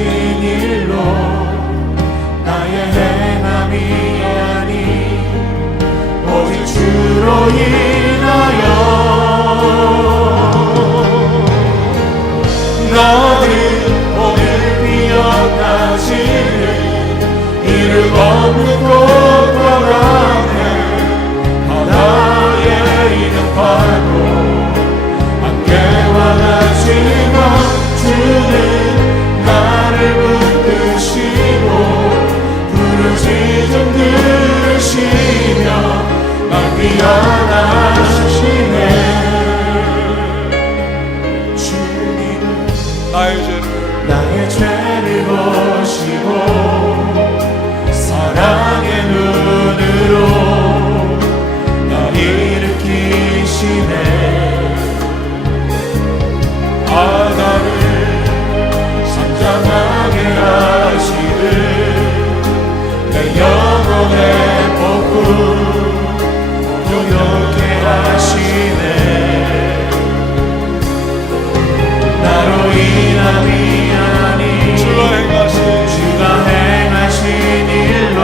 일로 나의 행함이 아니 오직 주로 인하여 너는 오늘 기억하시는 이름 없는 곳과 강에 바다에 있는 파도 안개와 같지만 주는 나를 붙드시고 부르짖음 들으시며 날 귀환하시네. 주님은 나의 죄를 보시고 사랑의 눈으로 날 일으키시네. 바다를 잠잠하게 하시듯 내 영혼의 복음 조용케 하시네. 나로 인함이 아닌 주가 행하신 일로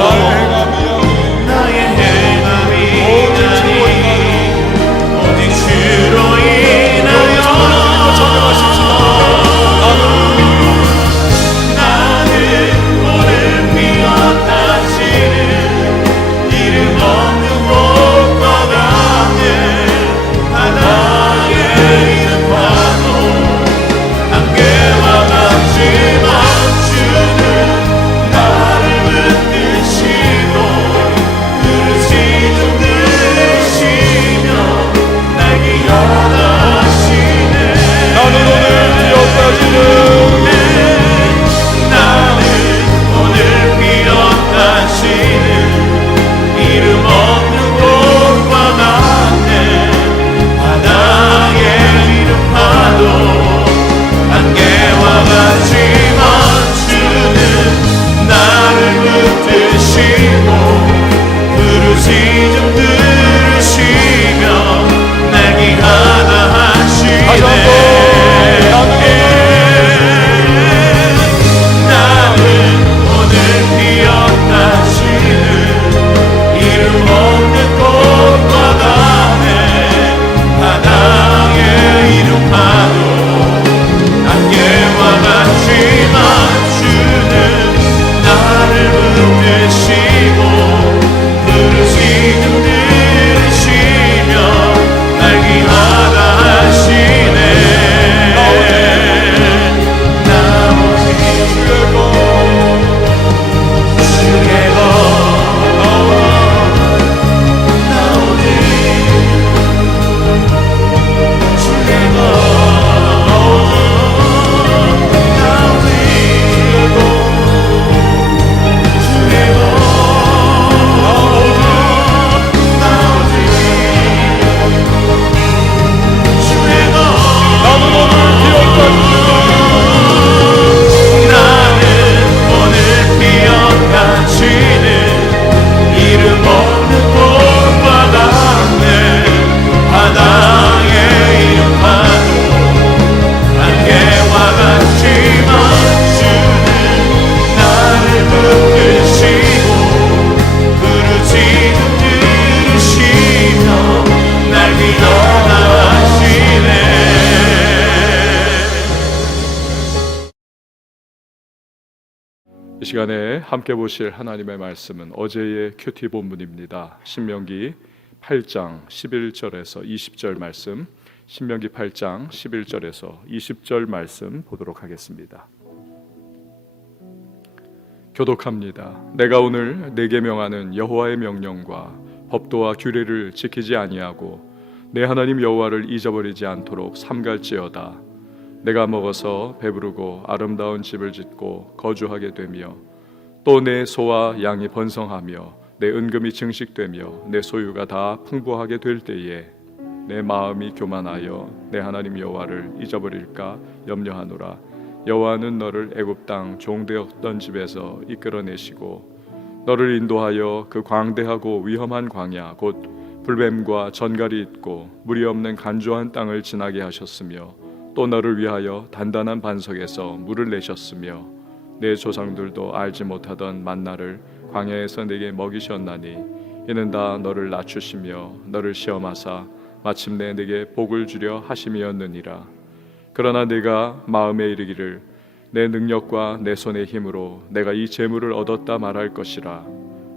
나의 행함이 아닌 오직 주로 인하여 나는 오늘 피어나시는 이름 없는 곳과 강에 바다에 있는 파도 안개와 같지만 주는 나를 붙드시고 부르짖음 들으시며 날 귀환하시네. 나는 오늘 기억하시는 이름 없는 곳과 같네 바다에 있는 파도 안개와 같지만 주는 나를 붙드시고 부르짖음 들으시며 날 귀환하시네. 나는 오늘 기억하시는 이름 없는 곳과 강에 바다에 있는 파도 안개와 같지만 주는 나를 붙드시고 부르짖음 들으시며 날 귀환하시네. 나 오직 주의 것 이 시간에 함께 보실 하나님의 말씀은 어제의 큐티 본문입니다. 신명기 8장 11절에서 20절 말씀, 신명기 8장 11절에서 20절 말씀 보도록 하겠습니다. 교독합니다. 내가 오늘 내게 명하는 여호와의 명령과 법도와 규례를 지키지 아니하고 내 하나님 여호와를 잊어버리지 않도록 삼갈지어다. 내가 먹어서 배부르고 아름다운 집을 짓고 거주하게 되며 또 내 소와 양이 번성하며 내 은금이 증식되며 내 소유가 다 풍부하게 될 때에 내 마음이 교만하여 내 하나님 여호와를 잊어버릴까 염려하노라. 여호와는 너를 애굽 땅 종되었던 집에서 이끌어내시고 너를 인도하여 그 광대하고 위험한 광야 곧 불뱀과 전갈이 있고 물이 없는 간조한 땅을 지나게 하셨으며 또 너를 위하여 단단한 반석에서 물을 내셨으며 내 조상들도 알지 못하던 만나를 광야에서 내게 먹이셨나니 이는 다 너를 낮추시며 너를 시험하사 마침내 내게 복을 주려 하심이었느니라. 그러나 내가 마음에 이르기를 내 능력과 내 손의 힘으로 내가 이 재물을 얻었다 말할 것이라.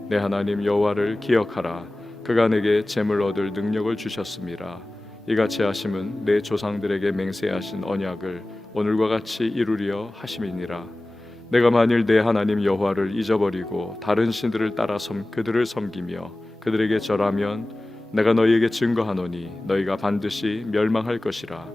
내 하나님 여호와를 기억하라. 그가 내게 재물 얻을 능력을 주셨음이라. 이같이 하심은 내 조상들에게 맹세하신 언약을 오늘과 같이 이루려 하심이니라. 내가 만일 내 하나님 여호와를 잊어버리고 다른 신들을 따라 그들을 섬기며 그들에게 절하면 내가 너희에게 증거하노니 너희가 반드시 멸망할 것이라.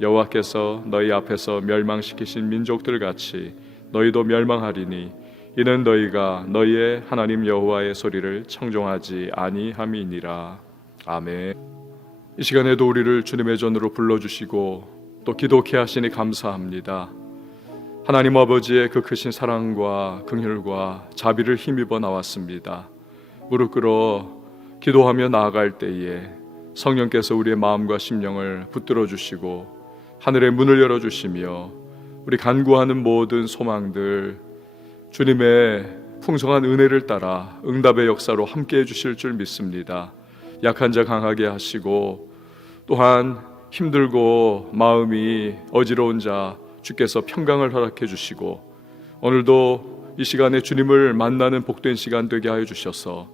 여호와께서 너희 앞에서 멸망시키신 민족들 같이 너희도 멸망하리니 이는 너희가 너희의 하나님 여호와의 소리를 청종하지 아니함이니라. 아멘. 이 시간에도 우리를 주님의 전으로 불러주시고 또 기도케 하시니 감사합니다. 하나님 아버지의 그 크신 사랑과 긍휼과 자비를 힘입어 나왔습니다. 무릎 꿇어 기도하며 나아갈 때에 성령께서 우리의 마음과 심령을 붙들어 주시고 하늘의 문을 열어주시며 우리 간구하는 모든 소망들 주님의 풍성한 은혜를 따라 응답의 역사로 함께해 주실 줄 믿습니다. 약한 자 강하게 하시고 또한 힘들고 마음이 어지러운 자 주께서 평강을 허락해 주시고 오늘도 이 시간에 주님을 만나는 복된 시간 되게 하여 주셔서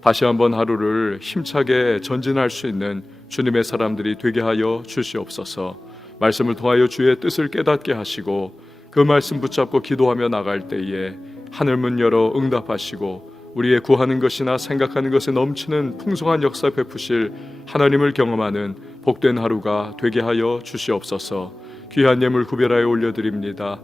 다시 한번 하루를 힘차게 전진할 수 있는 주님의 사람들이 되게 하여 주시옵소서. 말씀을 통하여 주의 뜻을 깨닫게 하시고 그 말씀 붙잡고 기도하며 나갈 때에 하늘문 열어 응답하시고 우리의 구하는 것이나 생각하는 것에 넘치는 풍성한 역사 베푸실 하나님을 경험하는 복된 하루가 되게 하여 주시옵소서. 귀한 예물 구별하여 올려드립니다.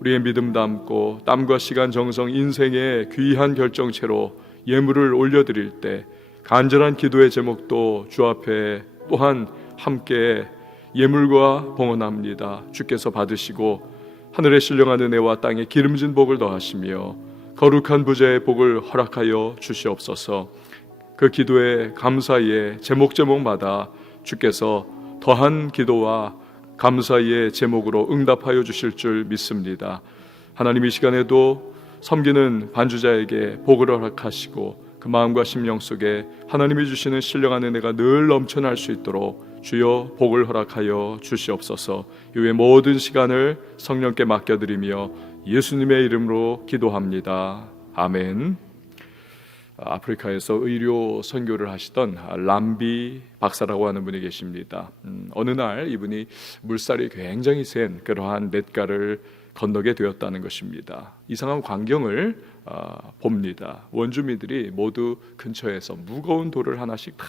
우리의 믿음 담고 땀과 시간 정성 인생의 귀한 결정체로 예물을 올려드릴 때 간절한 기도의 제목도 주 앞에 또한 함께 예물과 봉헌합니다. 주께서 받으시고 하늘에 신령한 은혜와 땅에 기름진 복을 더하시며 거룩한 부자의 복을 허락하여 주시옵소서. 그 기도의 감사의 제목마다 주께서 더한 기도와 감사의 제목으로 응답하여 주실 줄 믿습니다. 하나님 이 시간에도 섬기는 반주자에게 복을 허락하시고 그 마음과 심령 속에 하나님이 주시는 신령한 은혜가 늘 넘쳐날 수 있도록 주여 복을 허락하여 주시옵소서. 이후의 모든 시간을 성령께 맡겨드리며 예수님의 이름으로 기도합니다. 아멘. 아프리카에서 의료 선교를 하시던 람비 박사라고 하는 분이 계십니다. 어느 날 이분이 물살이 굉장히 센 그러한 냇가를 건너게 되었다는 것입니다. 이상한 광경을 봅니다. 원주민들이 모두 근처에서 무거운 돌을 하나씩 다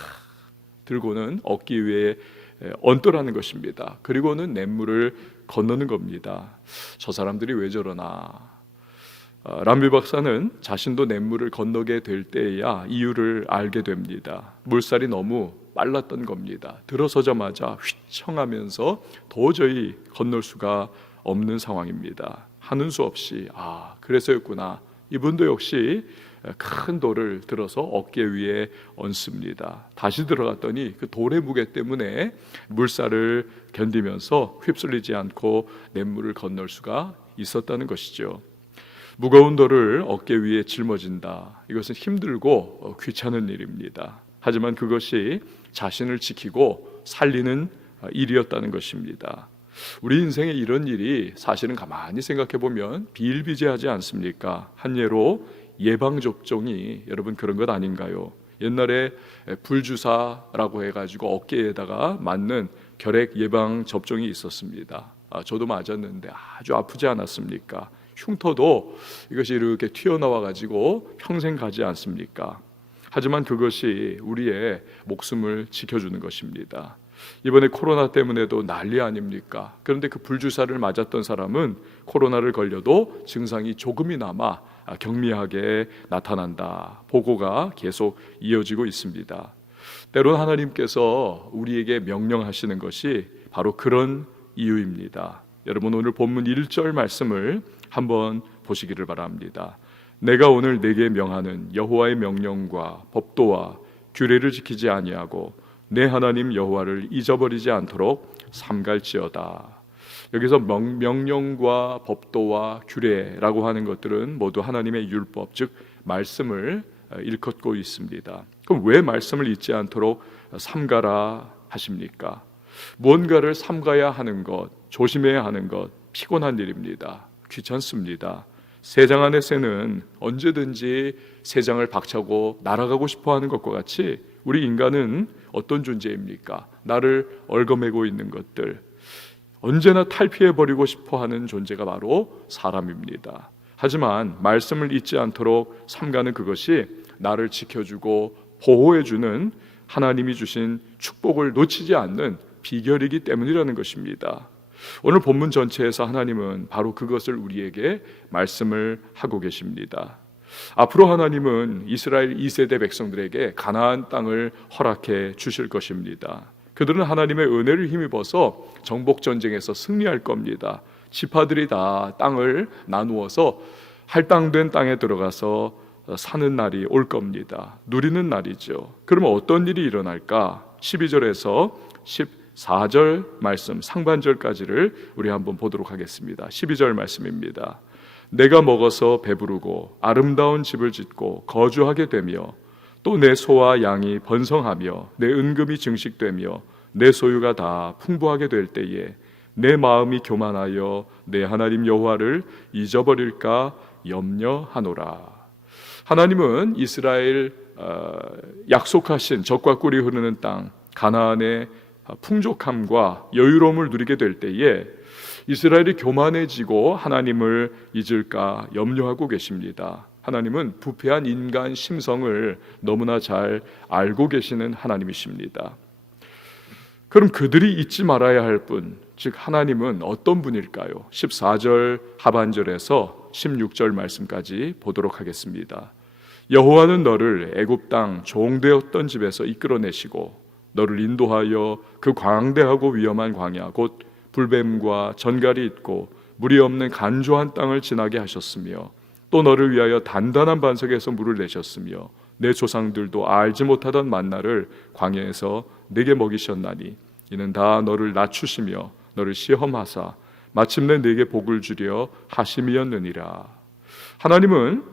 들고는 얻기 위해 얹더라는 것입니다. 그리고는 냇물을 건너는 겁니다. 저 사람들이 왜 저러나. 람비 박사는 자신도 냇물을 건너게 될 때야 이유를 알게 됩니다. 물살이 너무 빨랐던 겁니다. 들어서자마자 휘청하면서 도저히 건널 수가 없는 상황입니다. 하는 수 없이 그래서였구나. 이분도 역시 큰 돌을 들어서 어깨 위에 얹습니다. 다시 들어갔더니 그 돌의 무게 때문에 물살을 견디면서 휩쓸리지 않고 냇물을 건널 수가 있었다는 것이죠. 무거운 돌을 어깨 위에 짊어진다. 이것은 힘들고 귀찮은 일입니다. 하지만 그것이 자신을 지키고 살리는 일이었다는 것입니다. 우리 인생에 이런 일이 사실은 가만히 생각해 보면 비일비재하지 않습니까? 한 예로 예방접종이 여러분 그런 것 아닌가요? 옛날에 불주사라고 해가지고 어깨에다가 맞는 결핵 예방접종이 있었습니다. 저도 맞았는데 아주 아프지 않았습니까? 흉터도 이것이 이렇게 튀어나와 가지고 평생 가지 않습니까? 하지만 그것이 우리의 목숨을 지켜주는 것입니다. 이번에 코로나 때문에도 난리 아닙니까? 그런데 그 불주사를 맞았던 사람은 코로나를 걸려도 증상이 조금이나마 경미하게 나타난다. 보고가 계속 이어지고 있습니다. 때론 하나님께서 우리에게 명령하시는 것이 바로 그런 이유입니다. 여러분 오늘 본문 1절 말씀을 한번 보시기를 바랍니다. 내가 오늘 네게 명하는 여호와의 명령과 법도와 규례를 지키지 아니하고 내 하나님 여호와를 잊어버리지 않도록 삼갈지어다. 여기서 명령과 법도와 규례라고 하는 것들은 모두 하나님의 율법, 즉 말씀을 일컫고 있습니다. 그럼 왜 말씀을 잊지 않도록 삼가라 하십니까? 무언가를 삼가야 하는 것, 조심해야 하는 것, 피곤한 일입니다. 귀찮습니다. 새 장 안의 새는 언제든지 새 장을 박차고 날아가고 싶어하는 것과 같이 우리 인간은 어떤 존재입니까? 나를 얽어매고 있는 것들, 언제나 탈피해버리고 싶어하는 존재가 바로 사람입니다. 하지만 말씀을 잊지 않도록 삼가는 그것이 나를 지켜주고 보호해주는 하나님이 주신 축복을 놓치지 않는 비결이기 때문이라는 것입니다. 오늘 본문 전체에서 하나님은 바로 그것을 우리에게 말씀을 하고 계십니다. 앞으로 하나님은 이스라엘 2세대 백성들에게 가나안 땅을 허락해 주실 것입니다. 그들은 하나님의 은혜를 힘입어서 정복전쟁에서 승리할 겁니다. 지파들이 다 땅을 나누어서 할당된 땅에 들어가서 사는 날이 올 겁니다. 누리는 날이죠. 그러면 어떤 일이 일어날까? 12절에서 14절 말씀 상반절까지를 우리 한번 보도록 하겠습니다. 12절 말씀입니다. 내가 먹어서 배부르고 아름다운 집을 짓고 거주하게 되며 또 내 소와 양이 번성하며 내 은금이 증식되며 내 소유가 다 풍부하게 될 때에 내 마음이 교만하여 내 하나님 여호와를 잊어버릴까 염려하노라. 하나님은 이스라엘 약속하신 젖과 꿀이 흐르는 땅 가나안의 풍족함과 여유로움을 누리게 될 때에 이스라엘이 교만해지고 하나님을 잊을까 염려하고 계십니다. 하나님은 부패한 인간 심성을 너무나 잘 알고 계시는 하나님이십니다. 그럼 그들이 잊지 말아야 할 분, 즉 하나님은 어떤 분일까요? 14절 하반절에서 16절 말씀까지 보도록 하겠습니다. 여호와는 너를 애굽 땅 종되었던 집에서 이끌어내시고 너를 인도하여 그 광대하고 위험한 광야 곧 불뱀과 전갈이 있고 물이 없는 간조한 땅을 지나게 하셨으며 또 너를 위하여 단단한 반석에서 물을 내셨으며 내 조상들도 알지 못하던 만나를 광야에서 내게 먹이셨나니 이는 다 너를 낮추시며 너를 시험하사 마침내 내게 복을 주려 하심이었느니라. 하나님은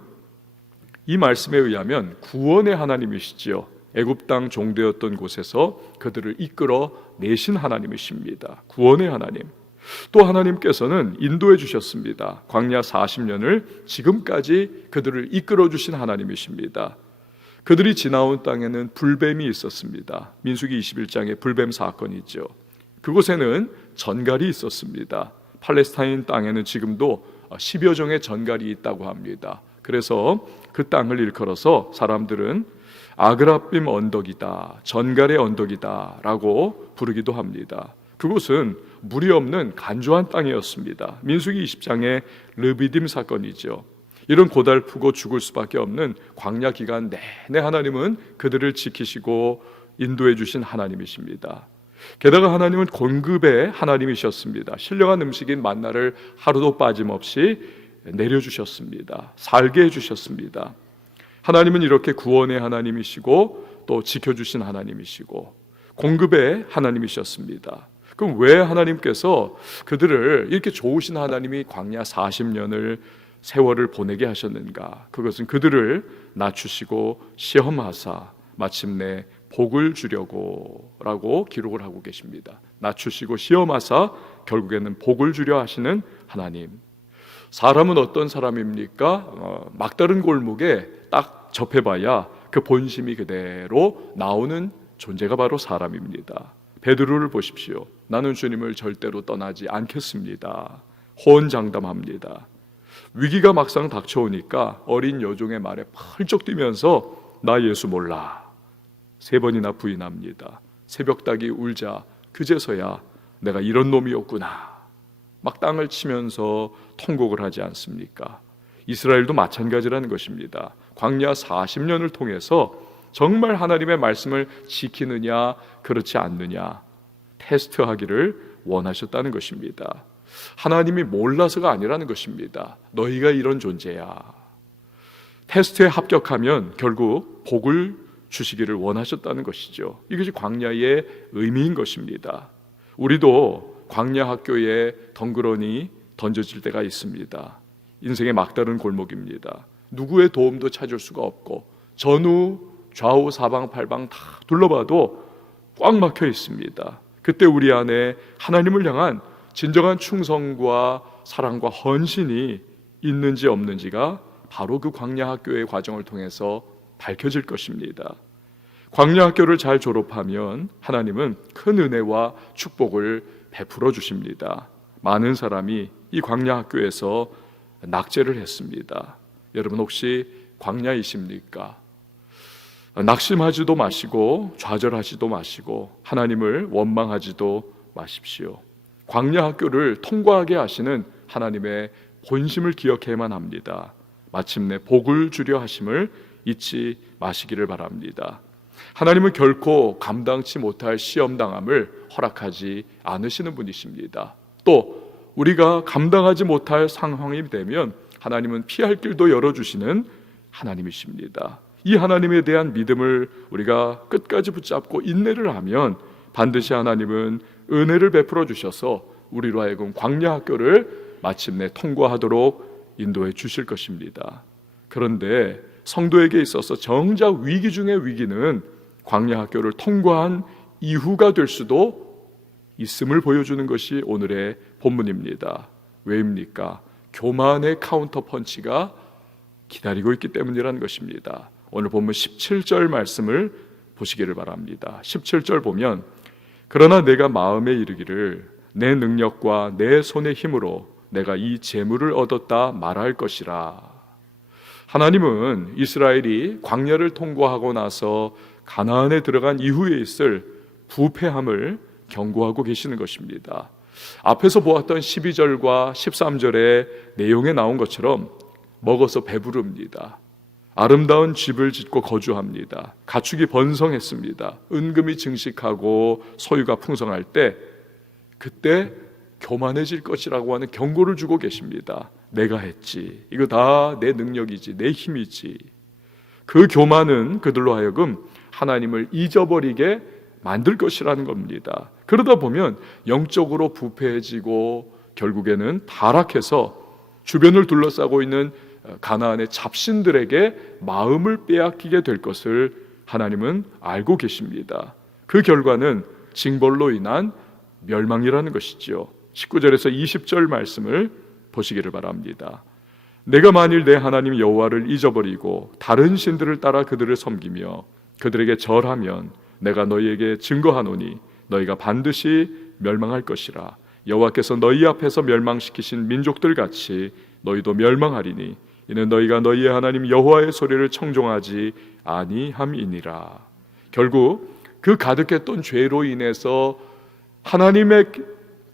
이 말씀에 의하면 구원의 하나님이시지요. 애굽 땅 종되었던 곳에서 그들을 이끌어 내신 하나님이십니다. 구원의 하나님. 또 하나님께서는 인도해 주셨습니다. 광야 40년을 지금까지 그들을 이끌어 주신 하나님이십니다. 그들이 지나온 땅에는 불뱀이 있었습니다. 민수기 21장에 불뱀 사건이 있죠. 그곳에는 전갈이 있었습니다. 팔레스타인 땅에는 지금도 10여 종의 전갈이 있다고 합니다. 그래서 그 땅을 일컬어서 사람들은 아그라빔 언덕이다, 전갈의 언덕이다 라고 부르기도 합니다. 그곳은 물이 없는 간조한 땅이었습니다. 민수기 20장의 르비딤 사건이죠. 이런 고달프고 죽을 수밖에 없는 광야 기간 내내 하나님은 그들을 지키시고 인도해 주신 하나님이십니다. 게다가 하나님은 공급의 하나님이셨습니다. 신령한 음식인 만나를 하루도 빠짐없이 내려주셨습니다. 살게 해주셨습니다. 하나님은 이렇게 구원의 하나님이시고 또 지켜주신 하나님이시고 공급의 하나님이셨습니다. 그럼 왜 하나님께서 그들을 이렇게 좋으신 하나님이 광야 40년을 세월을 보내게 하셨는가? 그것은 그들을 낮추시고 시험하사 마침내 복을 주려고 라고 기록을 하고 계십니다. 낮추시고 시험하사 결국에는 복을 주려 하시는 하나님. 사람은 어떤 사람입니까? 막다른 골목에 딱 접해봐야 그 본심이 그대로 나오는 존재가 바로 사람입니다. 베드로를 보십시오. 나는 주님을 절대로 떠나지 않겠습니다. 호언장담합니다. 위기가 막상 닥쳐오니까 어린 여종의 말에 펄쩍 뛰면서 나 예수 몰라 3번이나 부인합니다. 새벽닭이 울자 그제서야 내가 이런 놈이었구나 막 땅을 치면서 통곡을 하지 않습니까? 이스라엘도 마찬가지라는 것입니다. 광야 40년을 통해서 정말 하나님의 말씀을 지키느냐 그렇지 않느냐 테스트하기를 원하셨다는 것입니다. 하나님이 몰라서가 아니라는 것입니다. 너희가 이런 존재야. 테스트에 합격하면 결국 복을 주시기를 원하셨다는 것이죠. 이것이 광야의 의미인 것입니다. 우리도 광야 학교에 덩그러니 던져질 때가 있습니다. 인생의 막다른 골목입니다. 누구의 도움도 찾을 수가 없고 전후 좌우 사방 팔방 다 둘러봐도 꽉 막혀 있습니다. 그때 우리 안에 하나님을 향한 진정한 충성과 사랑과 헌신이 있는지 없는지가 바로 그 광야 학교의 과정을 통해서 밝혀질 것입니다. 광야 학교를 잘 졸업하면 하나님은 큰 은혜와 축복을 베풀어 주십니다. 많은 사람이 이 광야 학교에서 낙제를 했습니다. 여러분 혹시 광야이십니까? 낙심하지도 마시고 좌절하지도 마시고 하나님을 원망하지도 마십시오. 광야 학교를 통과하게 하시는 하나님의 본심을 기억해야만 합니다. 마침내 복을 주려 하심을 잊지 마시기를 바랍니다. 하나님은 결코 감당치 못할 시험당함을 허락하지 않으시는 분이십니다. 또 우리가 감당하지 못할 상황이 되면 하나님은 피할 길도 열어주시는 하나님이십니다. 이 하나님에 대한 믿음을 우리가 끝까지 붙잡고 인내를 하면 반드시 하나님은 은혜를 베풀어 주셔서 우리로 하여금 광야 학교를 마침내 통과하도록 인도해 주실 것입니다. 그런데 성도에게 있어서 정작 위기 중의 위기는 광야 학교를 통과한 이후가 될 수도 있음을 보여주는 것이 오늘의 본문입니다. 왜입니까? 교만의 카운터 펀치가 기다리고 있기 때문이라는 것입니다. 오늘 본문 17절 말씀을 보시기를 바랍니다. 17절 보면 그러나 내가 마음에 이르기를 내 능력과 내 손의 힘으로 내가 이 재물을 얻었다 말할 것이라. 하나님은 이스라엘이 광야를 통과하고 나서 가나안에 들어간 이후에 있을 부패함을 경고하고 계시는 것입니다. 앞에서 보았던 12절과 13절의 내용에 나온 것처럼 먹어서 배부릅니다. 아름다운 집을 짓고 거주합니다. 가축이 번성했습니다. 은금이 증식하고 소유가 풍성할 때 그때 교만해질 것이라고 하는 경고를 주고 계십니다. 내가 했지. 이거 다 내 능력이지, 내 힘이지. 그 교만은 그들로 하여금 하나님을 잊어버리게 만들 것이라는 겁니다. 그러다 보면 영적으로 부패해지고 결국에는 타락해서 주변을 둘러싸고 있는 가나안의 잡신들에게 마음을 빼앗기게 될 것을 하나님은 알고 계십니다. 그 결과는 징벌로 인한 멸망이라는 것이지요. 19절에서 20절 말씀을 보시기를 바랍니다. 내가 만일 내 하나님 여호와를 잊어버리고 다른 신들을 따라 그들을 섬기며 그들에게 절하면 내가 너희에게 증거하노니 너희가 반드시 멸망할 것이라. 여호와께서 너희 앞에서 멸망시키신 민족들 같이 너희도 멸망하리니 이는 너희가 너희의 하나님 여호와의 소리를 청종하지 아니함이니라. 결국 그 가득했던 죄로 인해서 하나님의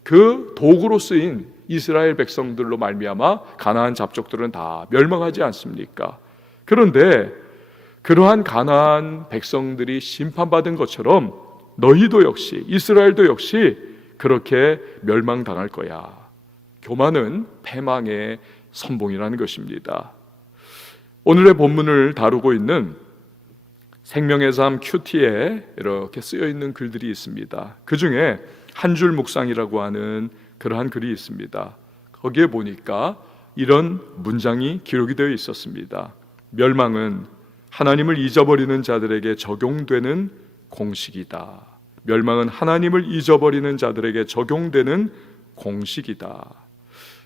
그 도구로 쓰인 이스라엘 백성들로 말미암아 가나안 잡족들은 다 멸망하지 않습니까? 그런데 그러한 가나안 백성들이 심판받은 것처럼 너희도 역시 이스라엘도 역시 그렇게 멸망당할 거야. 교만은 패망의 선봉이라는 것입니다. 오늘의 본문을 다루고 있는 생명의 삶 큐티에 이렇게 쓰여 있는 글들이 있습니다. 그 중에 한 줄 묵상이라고 하는 그러한 글이 있습니다. 거기에 보니까 이런 문장이 기록이 되어 있었습니다. 멸망은 하나님을 잊어버리는 자들에게 적용되는 공식이다. 멸망은 하나님을 잊어버리는 자들에게 적용되는 공식이다.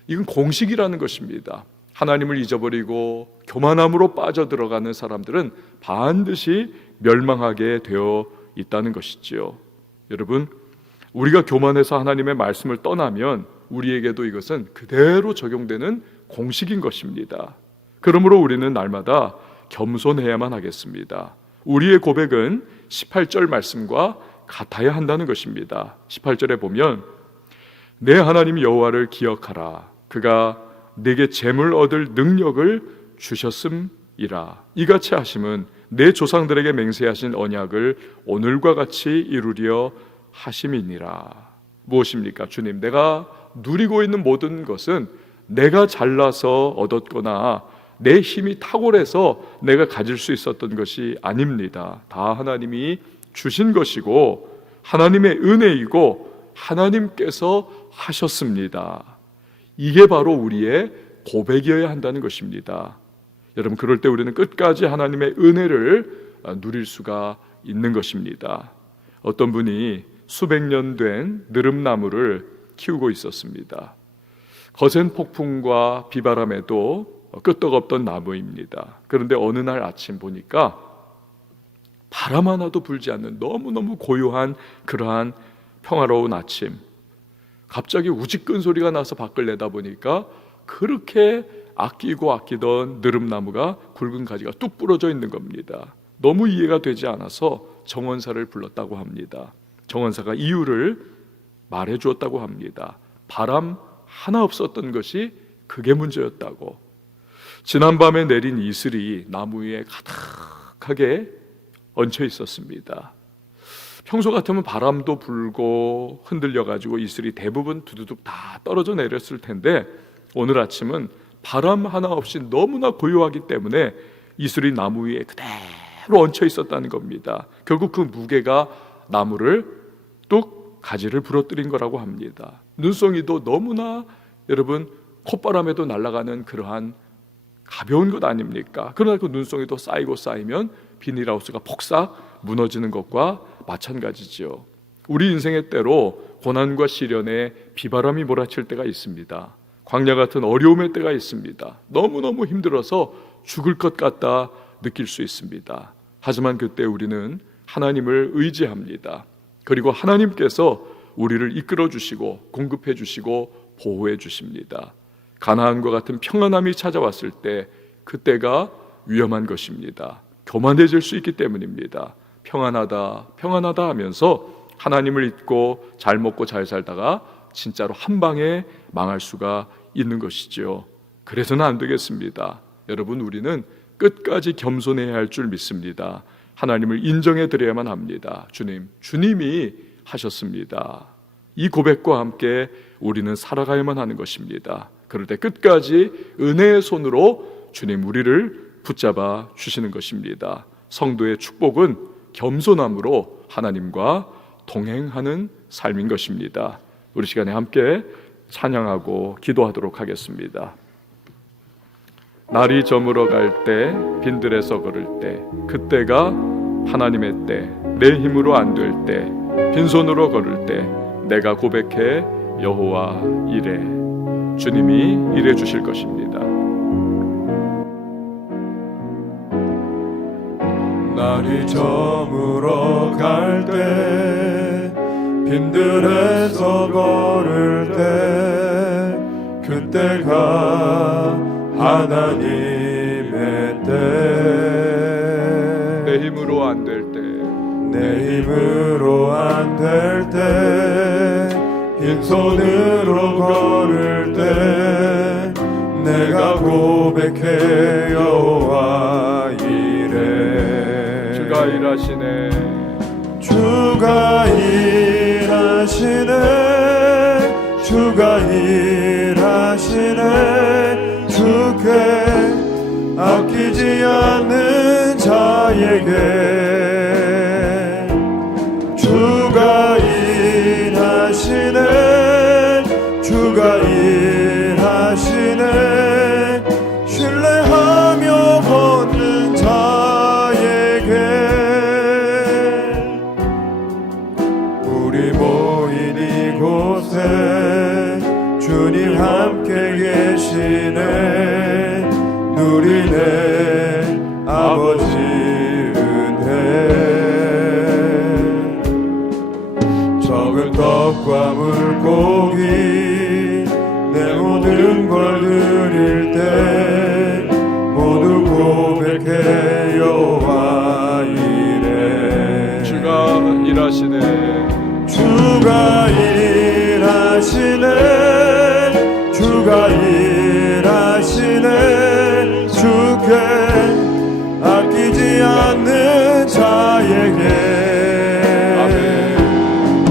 이건 공식이라는 것입니다. 하나님을 잊어버리고 교만함으로 빠져들어가는 사람들은 반드시 멸망하게 되어 있다는 것이지요. 여러분, 우리가 교만해서 하나님의 말씀을 떠나면 우리에게도 이것은 그대로 적용되는 공식인 것입니다. 그러므로 우리는 날마다 겸손해야만 하겠습니다. 우리의 고백은 18절 말씀과 같아야 한다는 것입니다. 18절에 보면 내 하나님 여호와를 기억하라. 그가 내게 재물 얻을 능력을 주셨음이라. 이같이 하심은 내 조상들에게 맹세하신 언약을 오늘과 같이 이루려 하심이니라. 무엇입니까? 주님, 내가 누리고 있는 모든 것은 내가 잘나서 얻었거나 내 힘이 탁월해서 내가 가질 수 있었던 것이 아닙니다. 다 하나님이 주신 것이고 하나님의 은혜이고 하나님께서 하셨습니다. 이게 바로 우리의 고백이어야 한다는 것입니다. 여러분, 그럴 때 우리는 끝까지 하나님의 은혜를 누릴 수가 있는 것입니다. 어떤 분이 수백 년 된 느릅나무를 키우고 있었습니다. 거센 폭풍과 비바람에도 끄떡없던 나무입니다. 그런데 어느 날 아침 보니까 바람 하나도 불지 않는 너무너무 고요한 그러한 평화로운 아침, 갑자기 우직근 소리가 나서 밖을 내다보니까 그렇게 아끼던 느릅나무가 굵은 가지가 뚝 부러져 있는 겁니다. 너무 이해가 되지 않아서 정원사를 불렀다고 합니다. 정원사가 이유를 말해 주었다고 합니다. 바람 하나 없었던 것이 그게 문제였다고. 지난밤에 내린 이슬이 나무 위에 가득하게 얹혀 있었습니다. 평소 같으면 바람도 불고 흔들려가지고 이슬이 대부분 두두둑 다 떨어져 내렸을 텐데 오늘 아침은 바람 하나 없이 너무나 고요하기 때문에 이슬이 나무 위에 그대로 얹혀 있었다는 겁니다. 결국 그 무게가 나무를 뚝 가지를 부러뜨린 거라고 합니다. 눈송이도 너무나 여러분 콧바람에도 날아가는 그러한 가벼운 것 아닙니까? 그러나 그 눈송이도 쌓이면 비닐하우스가 폭삭 무너지는 것과 마찬가지죠. 우리 인생의 때로 고난과 시련에 비바람이 몰아칠 때가 있습니다. 광야 같은 어려움의 때가 있습니다. 너무너무 힘들어서 죽을 것 같다 느낄 수 있습니다. 하지만 그때 우리는 하나님을 의지합니다. 그리고 하나님께서 우리를 이끌어 주시고 공급해 주시고 보호해 주십니다. 가나안과 같은 평안함이 찾아왔을 때 그때가 위험한 것입니다. 교만해질 수 있기 때문입니다. 평안하다 하면서 하나님을 잊고 잘 먹고 잘 살다가 진짜로 한 방에 망할 수가 있는 것이죠. 그래서는 안 되겠습니다. 여러분, 우리는 끝까지 겸손해야 할 줄 믿습니다. 하나님을 인정해 드려야만 합니다. 주님이 하셨습니다. 이 고백과 함께 우리는 살아가야만 하는 것입니다. 그럴 때 끝까지 은혜의 손으로 주님 우리를 붙잡아 주시는 것입니다. 성도의 축복은 겸손함으로 하나님과 동행하는 삶인 것입니다. 우리 시간에 함께 찬양하고 기도하도록 하겠습니다. 날이 저물어 갈 때, 빈들에서 걸을 때, 그때가 하나님의 때, 내 힘으로 안 될 때, 빈손으로 걸을 때 내가 고백해 여호와 이래. 주님이 일해 주실 것입니다. 날이 저물어 갈 때, 빈들에서 걸을 때, 그때가 하나님의 때. 내 힘으로 안 될 때, 내 힘으로 안 될 때, 빈손으로 걸을 때 내가 고백해 여호와 이래. 주가 일하시네. 주가 일하시네. 주가 일하시네. 주께 아끼지 않는 자에게 주가 일하시네. 주가 일하시네. 신뢰하며 걷는 자에게 우리 모인 이곳에 주님 함께 계시네. 누리네 아버지 은혜. 적은 떡과 물고기 내 모든 걸 드릴 때 모두 고백해 여호와 이래. 주가 일하시네. 주가 일하시네. 주가 일하시네. 주께 아끼지 않는 자에게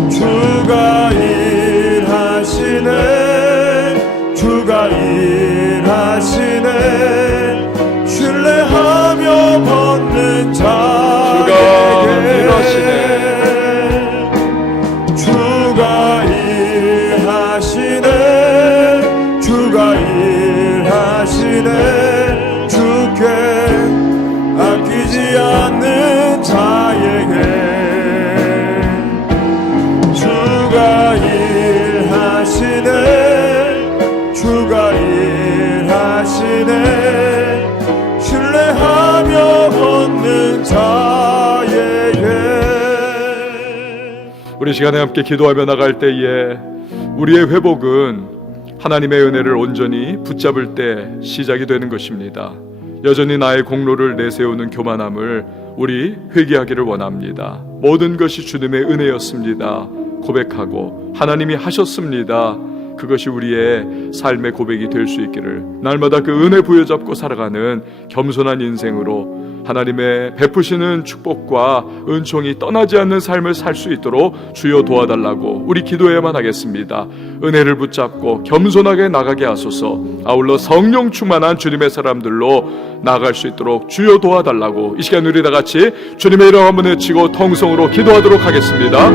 주가 일하시네. 주가 일하시네. 신뢰하며 걷는 자에게 주가 일하시네. 않는 자에게 주가 일하시네 주가 일하시네 신뢰하며 얻는 자에게. 우리 시간에 함께 기도하며 나갈 때에 우리의 회복은 하나님의 은혜를 온전히 붙잡을 때 시작이 되는 것입니다. 여전히 나의 공로를 내세우는 교만함을 우리 회개하기를 원합니다. 모든 것이 주님의 은혜였습니다 고백하고 하나님이 하셨습니다. 그것이 우리의 삶의 고백이 될 수 있기를, 날마다 그 은혜 부여잡고 살아가는 겸손한 인생으로 하나님의 베푸시는 축복과 은총이 떠나지 않는 삶을 살 수 있도록 주여 도와달라고 우리 기도해야만 하겠습니다. 은혜를 붙잡고 겸손하게 나가게 하소서. 아울러 성령 충만한 주님의 사람들로 나아갈 수 있도록 주여 도와달라고 이 시간 우리 다 같이 주님의 이름 한번 외치고 통성으로 기도하도록 하겠습니다.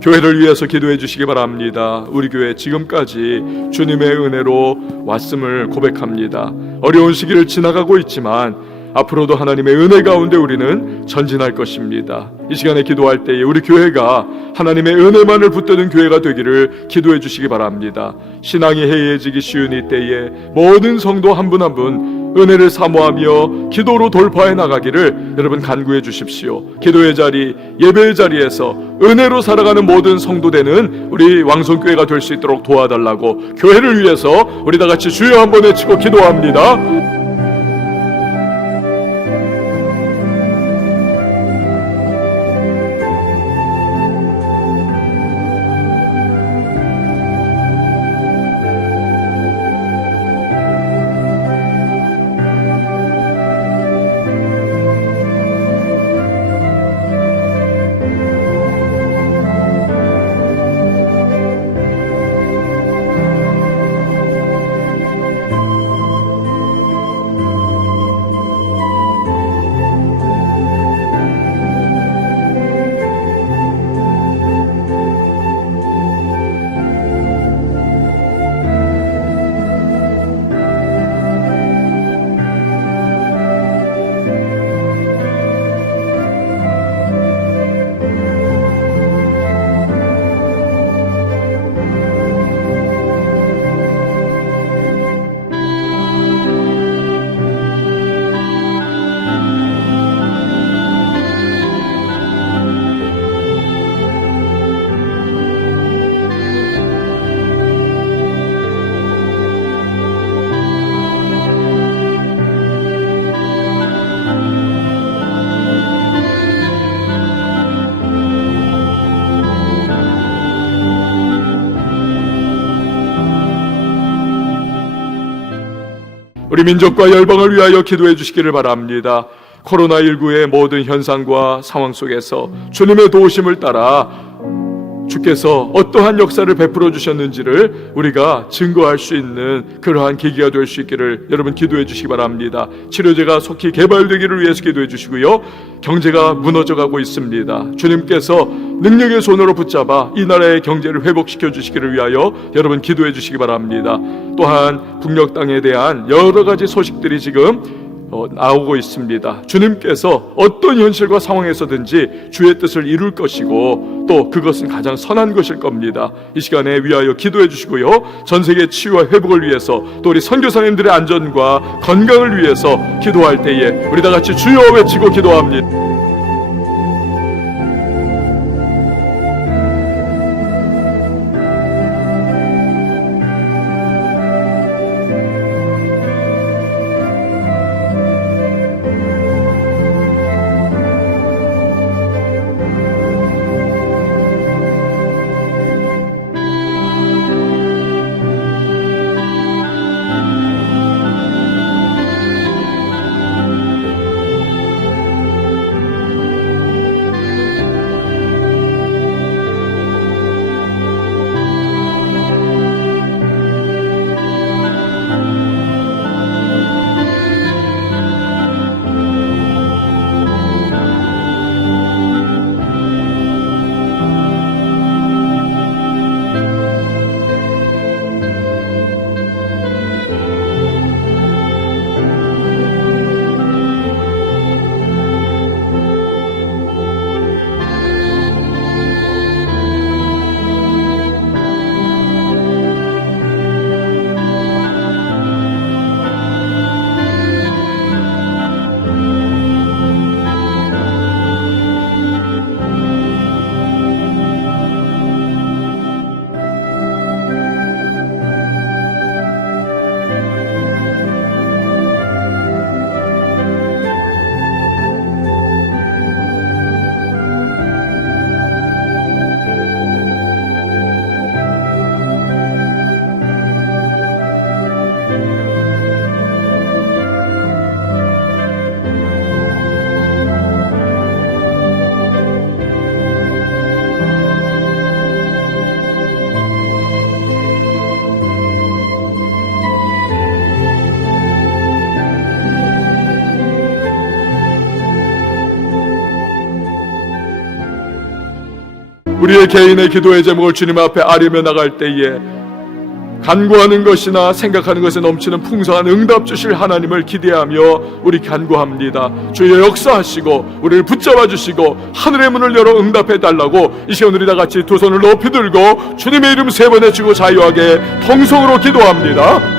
교회를 위해서 기도해 주시기 바랍니다. 우리 교회 지금까지 주님의 은혜로 왔음을 고백합니다. 어려운 시기를 지나가고 있지만 앞으로도 하나님의 은혜 가운데 우리는 전진할 것입니다. 이 시간에 기도할 때에 우리 교회가 하나님의 은혜만을 붙드는 교회가 되기를 기도해 주시기 바랍니다. 신앙이 해이해지기 쉬운 이 때에 모든 성도 한 분 한 분 은혜를 사모하며 기도로 돌파해 나가기를 여러분 간구해 주십시오. 기도의 자리, 예배의 자리에서 은혜로 살아가는 모든 성도 되는 우리 왕성교회가 될 수 있도록 도와달라고 교회를 위해서 우리 다 같이 주여 한번 외치고 기도합니다. 우리 민족과 열방을 위하여 기도해 주시기를 바랍니다. 코로나19의 모든 현상과 상황 속에서 주님의 도우심을 따라 주께서 어떠한 역사를 베풀어 주셨는지를 우리가 증거할 수 있는 그러한 계기가 될 수 있기를 여러분 기도해 주시기 바랍니다. 치료제가 속히 개발되기를 위해서 기도해 주시고요. 경제가 무너져가고 있습니다. 주님께서 능력의 손으로 붙잡아 이 나라의 경제를 회복시켜 주시기를 위하여 여러분 기도해 주시기 바랍니다. 또한 북녘 땅에 대한 여러 가지 소식들이 지금 나오고 있습니다. 주님께서 어떤 현실과 상황에서든지 주의 뜻을 이룰 것이고 또 그것은 가장 선한 것일 겁니다. 이 시간에 위하여 기도해 주시고요. 전 세계 치유와 회복을 위해서 또 우리 선교사님들의 안전과 건강을 위해서 기도할 때에 우리 다 같이 주여 외치고 기도합니다. 우리의 개인의 기도의 제목을 주님 앞에 아뢰며 나갈 때에 간구하는 것이나 생각하는 것에 넘치는 풍성한 응답 주실 하나님을 기대하며 우리 간구합니다. 주여 역사하시고 우리를 붙잡아 주시고 하늘의 문을 열어 응답해 달라고 이 시간 우리 다 같이 두 손을 높이 들고 주님의 이름 세 번 외치고 자유하게 통성으로 기도합니다.